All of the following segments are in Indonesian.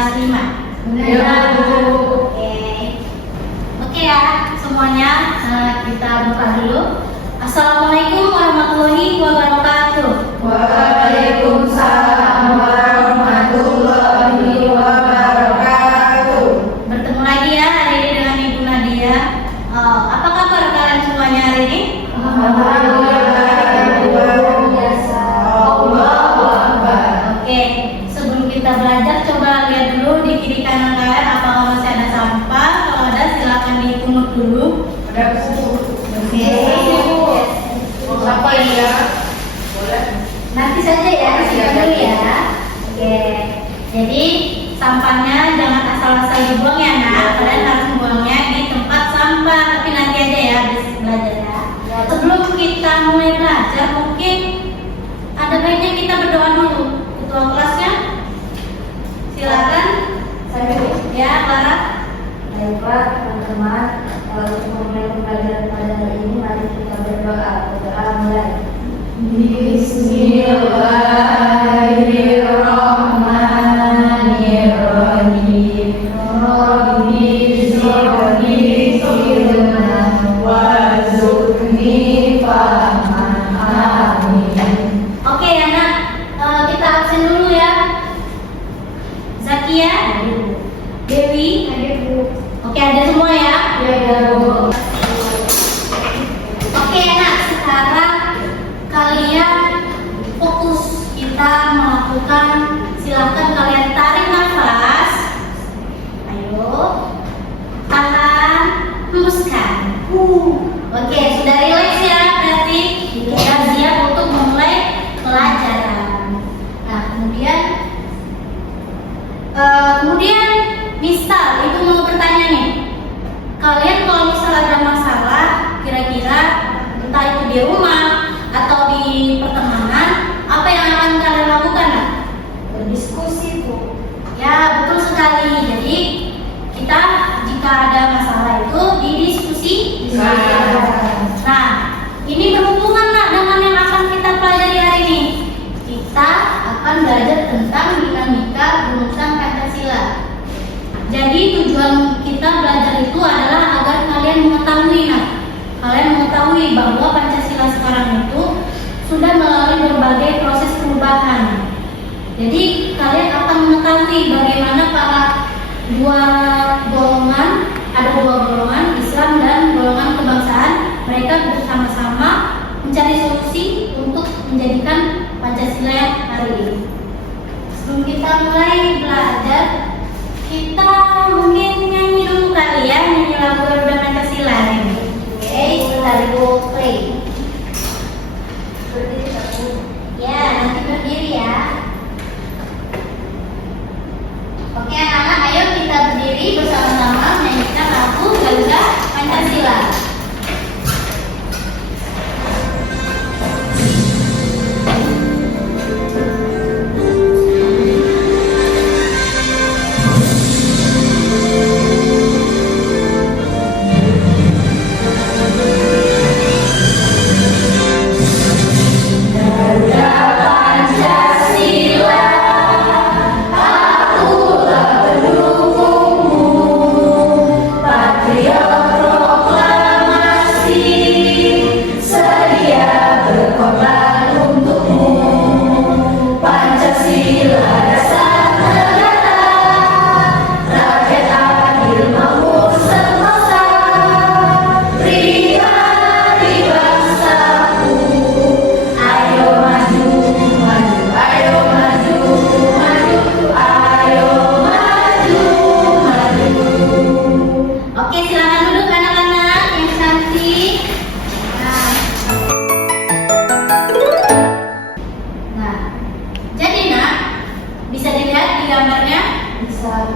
kelas 5? Ya, Bu. Oke. Oke ya semuanya, kita buka dulu. Assalamualaikum warahmatullahi wabarakatuh. Waalaikumsalam warahmatullahi wabarakatuh. Bertemu lagi ya hari ini dengan Ibu Nadia. Apa kabar kalian semuanya hari ini? Alhamdulillah, luar biasa. Allahu Akbar. Oke, sebelum kita belajar coba lihat dulu di kiri kanan kalian apakah masih ada sampah. Kalau ada silakan dipungut dulu. Ada buku. Oke. Apa ya? Boleh. Nanti saja ya, simpan dulu ya. Oke. Jadi sampahnya jangan asal-asal dibuang ya nak. Kalian harus buangnya di tempat sampah. Tapi nanti aja ya habis belajar ya. Sebelum kita mulai belajar, mungkin ada baiknya kita berdoa dulu. Ketua kelasnya, silakan. Ya, Clara. Baiklah teman-teman, untuk memulai pembelajaran pada hari ini mari kita berdoa. Berdoa mulai. Bismillahirrahmanirrahim. Rabbi zidni ilman warzuqni fahman. Amin. Oke ya nak, kita absen dulu ya. Zakia, Dewi, oke ada semua ya. Ya, Bu. Oke nak, sekarang kalian fokus kita melakukan. Silakan kalian tarik nafas. Ayo, tahan, hembuskan. Oke, sudah rileks ya, berarti kita siap untuk memulai pelajaran. Nah, kemudian misal ibu mau bertanya nih, kalian kalau misal ada masalah, kira-kira entah itu di rumah atau di pertemanan, apa yang akan kalian lakukan? Nah? Berdiskusi, Bu. Ya, betul sekali. Jadi kita jika ada masalah itu didiskusi. Nah, ini berhubungan nak dengan yang akan kita pelajari hari ini. Kita akan belajar tentang dinamika rumusan Pancasila. Jadi tujuan kita belajar itu adalah agar kalian mengetahui bahwa Pancasila sekarang itu sudah melalui berbagai proses perubahan. Jadi kalian akan mengetahui bagaimana ada dua golongan Islam dan golongan kebangsaan, mereka bersama-sama mencari solusi untuk menjadikan Pancasila yang hari ini. Sebelum kita mulai belajar, kita mungkin nyanyi dulu kali ya, nyanyi lagu Garuda Pancasila ini. Oke, sebentar ibu play. Berdiri, Bu. Ya, nanti berdiri ya. Oke anak-anak, ayo kita berdiri bersama-sama menyanyikan lagu Garuda Pancasila.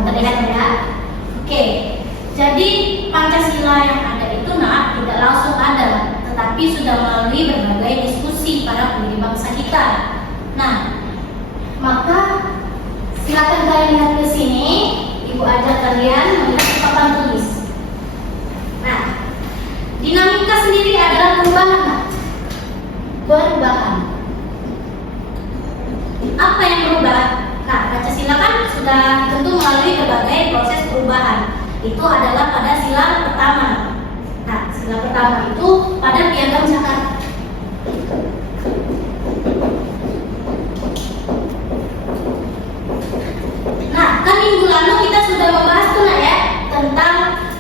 Terlihat ya? Oke, jadi Pancasila yang ada itu nak tidak langsung ada, tetapi sudah melalui berbagai diskusi para pendiri bangsa kita. Nah, maka silakan kalian lihat ke sini. Ibu ajak kalian melihat di papan tulis. Nah, dinamika sendiri adalah perubahan. Perubahan. Apa yang berubah? Nah, Pancasila kan sudah tentu melalui melalui berbagai proses perubahan. Itu adalah pada sila pertama. Nah, sila pertama itu pada Piagam Jakarta. Nah, kan minggu lalu kita sudah membahas tuh ya tentang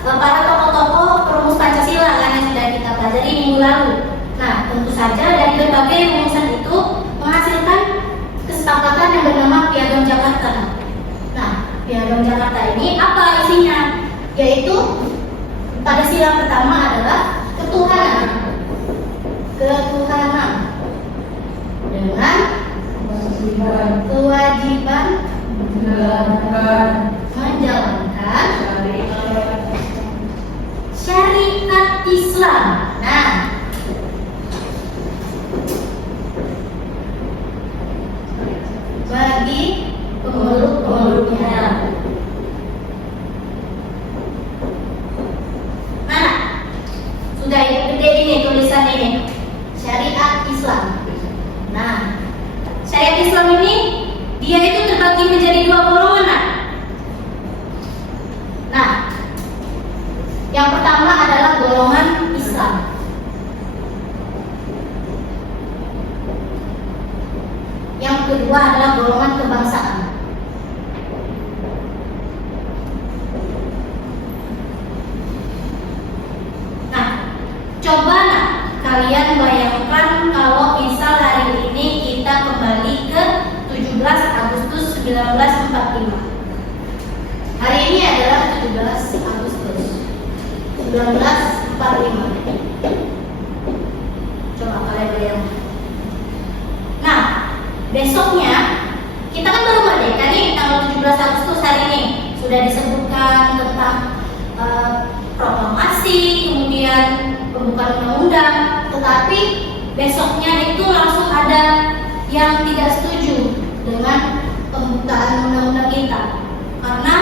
para tokoh-tokoh perumus Pancasila kan yang sudah kita pelajari minggu lalu. Nah, tentu saja dari berbagai rumusan itu menghasilkan kesepakatan yang bernama Piagam Jakarta. Nah, Piagam Jakarta ini apa isinya? Yaitu pada sila pertama adalah ketuhanan dengan kewajiban menjalankan syariat Islam. Nah, bagi pemeluk-pemeluknya. Nah, sudah gede ini tulisan ini, syariat Islam. Nah, syariat Islam ini dia itu terbagi menjadi dua golongan. Nah, yang pertama adalah golongan Islam. Yang kedua adalah golongan kebangsaan. Nah, coba kalian bayangkan kalau misal hari ini kita kembali ke 17 Agustus 1945. Hari ini adalah 17 Agustus 1945. Coba kalian bayangkan. Nah, besoknya kita kan baru merdeka nih, tanggal 17 Agustus hari ini sudah disebutkan tentang proklamasi, kemudian pembukaan undang-undang, tetapi besoknya itu langsung ada yang tidak setuju dengan pembukaan undang-undang kita, karena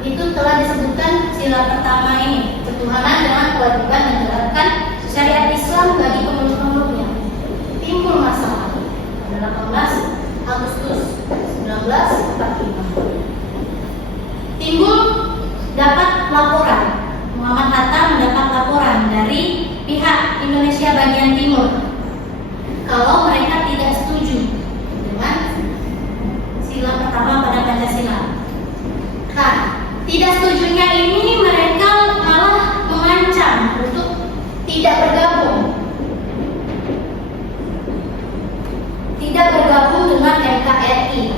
itu telah disebutkan sila pertama ini, ketuhanan dengan kewajiban menjalankan syariat Islam bagi pemeluk-pemeluknya. Timbul masalah pada 18 Agustus 1945. Timbul dapat laporan, Muhammad Hatta mendapat laporan dari pihak Indonesia bagian timur kalau mereka tidak setuju dengan sila pertama pada Pancasila. Nah, tidak setujunya ini mereka malah mengancam untuk tidak bergabung dengan NKRI.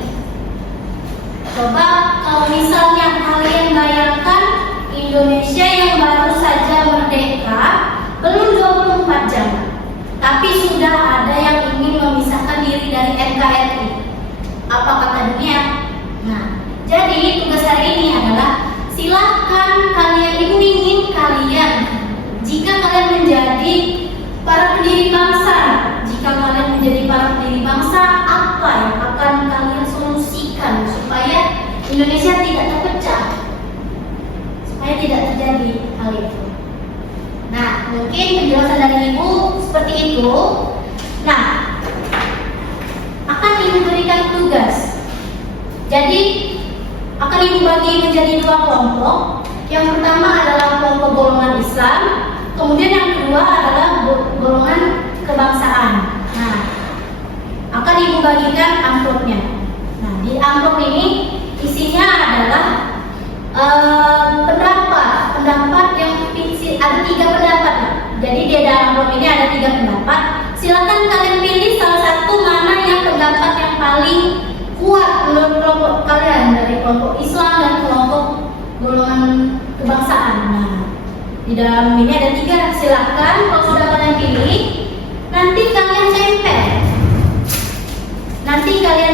Coba kalau misalnya kalian bayangkan Indonesia yang baru saja merdeka, belum 24 jam, tapi sudah ada yang ingin memisahkan diri dari NKRI. Apa kata dunia? Nah, jadi tugas hari ini adalah silakan kalian, ibu ingin kalian, jika kalian menjadi para pendiri bangsa, jika kalian menjadi para pendiri bangsa, apa yang akan kalian solusikan supaya Indonesia tidak terpecah, supaya tidak terjadi hal itu? Nah, mungkin penjelasan dari ibu seperti itu. Nah, akan ibu berikan tugas. Jadi akan ibu bagi menjadi dua kelompok. Yang pertama adalah kelompok golongan Islam, kemudian yang kedua adalah golongan kebangsaan. Nah, akan ibu bagikan amplopnya. Nah, di amplop ini isinya adalah pendapat yang ada 3 pendapat. Jadi di dalam amplop ini ada 3 pendapat. Silakan kalian pilih salah satu mana yang pendapat yang paling kuat menurut kelompok kalian, dari kelompok Islam dan kelompok golongan kebangsaan. Nah, di dalam ini ada 3. Silakan kalau sudah kalian pilih, nanti kalian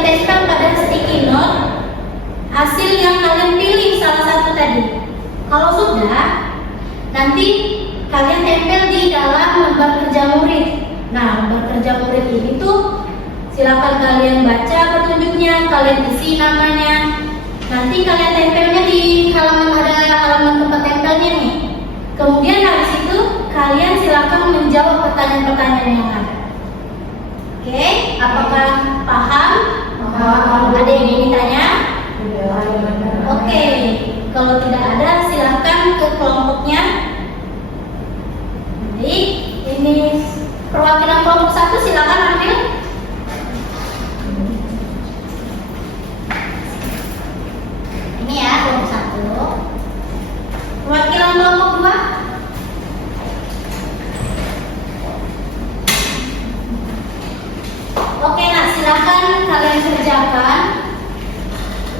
tempel pada sticky note hasil yang kalian pilih salah satu tadi. Kalau sudah, nanti kalian tempel di dalam lembar kerja murid. Nah, lembar kerja murid ini tuh silakan kalian baca petunjuknya, kalian isi namanya. Nanti kalian tempelnya di halaman tempat tempelnya nih. Kemudian habis itu kalian silakan menjawab pertanyaan-pertanyaan yang ada. Oke, apakah paham? Ada yang ingin ditanya? Oke.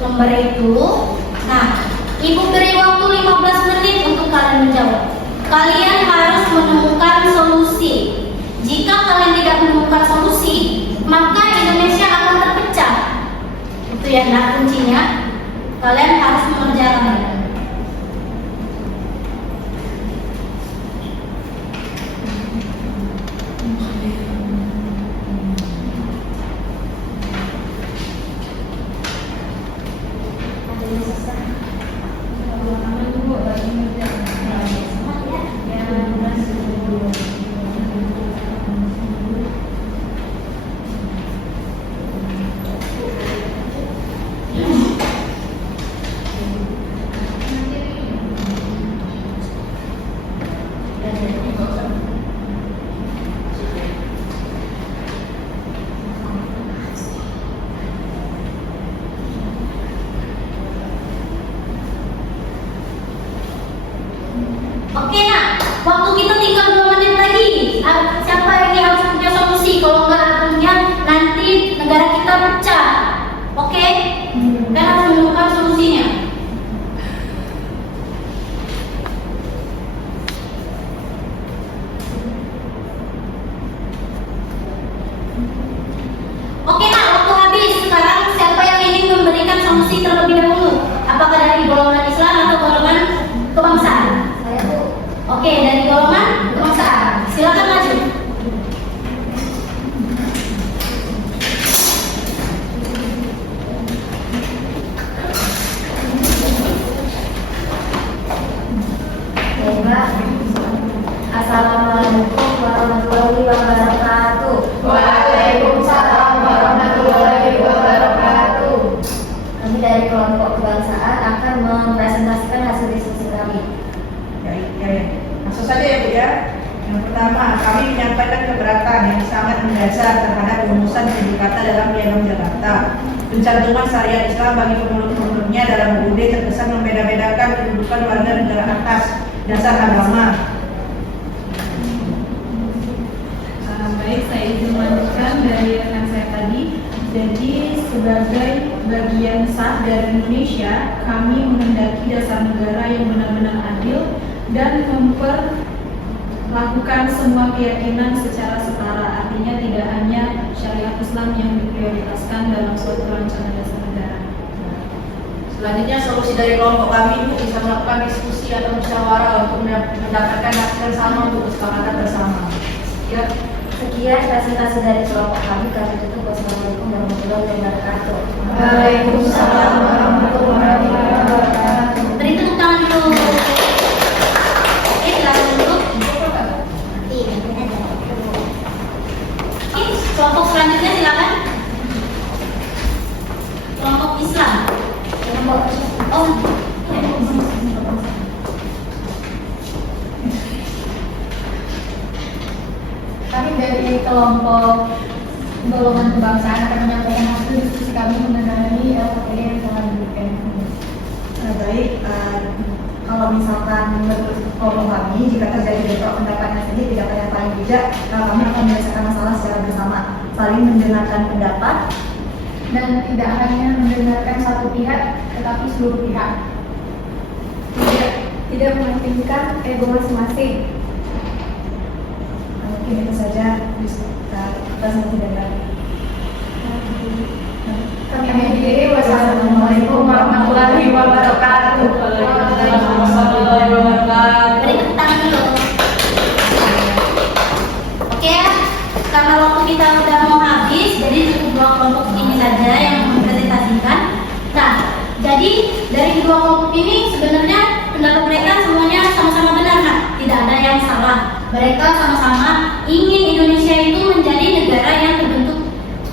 nomor itu. Nah, Ibu beri waktu 15 menit untuk kalian menjawab. Kalian harus menemukan solusi. Jika kalian tidak menemukan solusi, maka Indonesia akan terpecah. Itu ya, nah kuncinya. Kalian harus mengerjakannya. Oke nak, waktu kita tinggal 2 menit lagi. Siapa yang harus punya solusi? Kalau nggak punya, nanti negara kita pecah. Oke? Kan harus menemukan solusinya. Oke nak, waktu habis. Sekarang siapa yang ingin memberikan solusi terlebih dahulu? Apakah dari golongan Islam atau golongan kebangsaan? Oke, dari golongan kebangsaan. Silakan maju. Assalamualaikum warahmatullahi wabarakatuh. Waalaikumsalam warahmatullahi wabarakatuh. Kami dari kelompok kebangsaan akan mempresentasikan hasil diskusi kami. Baik. Langsung saja ya Bu ya. Yang pertama, kami menyampaikan keberatan yang sangat mendasar terhadap rumusan tujuh kata dalam Piagam Jakarta. Pencantuman syariat Islam bagi pemeluk-pemeluknya dalam UUD terkesan membeda-bedakan kedudukan warga negara atas dasar agama. Baik, saya izin melanjutkan dari rekan saya tadi. Jadi sebagai bagian sah dari Indonesia, kami menghendaki dasar negara yang benar-benar adil dan memperlakukan semua keyakinan secara setara. Artinya tidak hanya syariat Islam yang diprioritaskan dalam suatu rancangan dasar negara. Selanjutnya solusi dari kelompok kami itu bisa melakukan diskusi atau musyawarah untuk mendapatkan hasil sama untuk kesepakatan bersama. Ya. Sekian presentasi dari kelompok kami tutup. Wassalamualaikum warahmatullahi wabarakatuh. Waalaikumsalam warahmatullahi wabarakatuh. Beri tepuk tangan dulu. Oke, silakan duduk. Oke, kelompok selanjutnya silakan. Kelompok Islam. Oh, Kami dari kelompok golongan kebangsaan akan menyampaikan hasil diskusi kami mengenai LKPD yang telah diberikan. Baik, kalau misalkan menurut kelompok kami, jika terjadi bentrok pendapat yang sendiri tidak yang paling bijak, kami akan menyelesaikan masalah secara bersama, saling mendengarkan pendapat Dan tidak hanya mendengarkan satu pihak, tetapi seluruh pihak. Tidak mementingkan ego masing-masing. mungkin itu saja kita selesai dengan Kami akhiri. Wassalamualaikum warahmatullahi wabarakatuh. beri tepuk tangan dulu. Oke ya, karena waktu kita udah mau habis, jadi cukup 2 kelompok ini saja yang mempresentasikan. Nah, jadi dari kedua kelompok ini sebenarnya pendapat mereka semuanya sama-sama benar, nah, tidak ada yang salah. Mereka sama-sama ingin Indonesia itu menjadi negara yang terbentuk.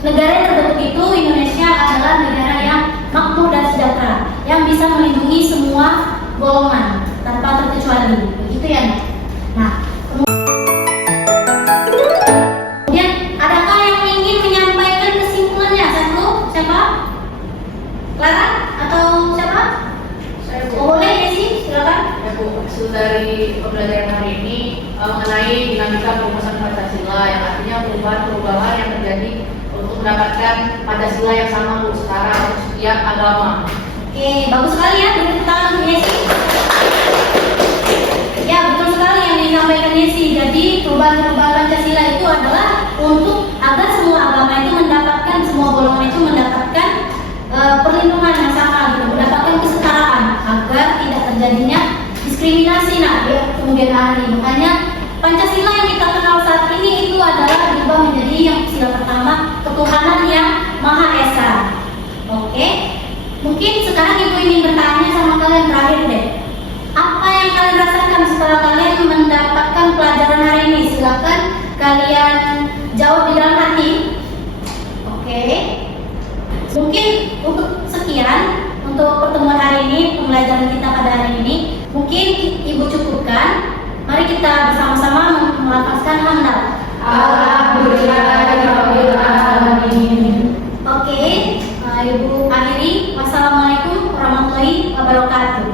Negara yang terbentuk itu Indonesia adalah negara yang makmur dan sejahtera, yang bisa melindungi semua golongan tanpa terkecuali. Begitu ya, Nak? Nah, kemudian adakah yang ingin menyampaikan kesimpulannya? Satu, siapa? Clara atau siapa? Saya Bu. Oh, boleh Desi, silakan. Ya Bu, hasil dari pembelajaran hari ini mengenai dinamika perumusan Pancasila yang artinya perubahan yang terjadi untuk mendapatkan Pancasila yang sama untuk setara untuk setiap agama. Oke, bagus sekali ya, beri tepuk tangan untuk Yesi. Ya, betul sekali yang disampaikan Yesi. Jadi perubahan-perubahan Pancasila itu adalah untuk agar semua agama itu mendapatkan, semua golongan itu mendapatkan perlindungan yang sama, gitu, mendapatkan kesetaraan agar tidak terjadinya diskriminasi di kemudian hari. Makanya Pancasila yang kita kenal saat ini itu adalah berubah menjadi yang sila pertama, ketuhanan yang Maha Esa. Oke, mungkin sekarang ibu ingin bertanya sama kalian terakhir deh. Apa yang kalian rasakan setelah kalian mendapatkan pelajaran hari ini? Silakan kalian jawab di dalam hati. Oke. Mungkin untuk sekian untuk pertemuan hari ini, pembelajaran kita pada hari ini. Mungkin ibu cukupkan. Mari kita bersama-sama melafazkan hamdal. Alhamdulillahirobbilalamin. Oke, ibu akhiri. Wassalamualaikum warahmatullahi wabarakatuh.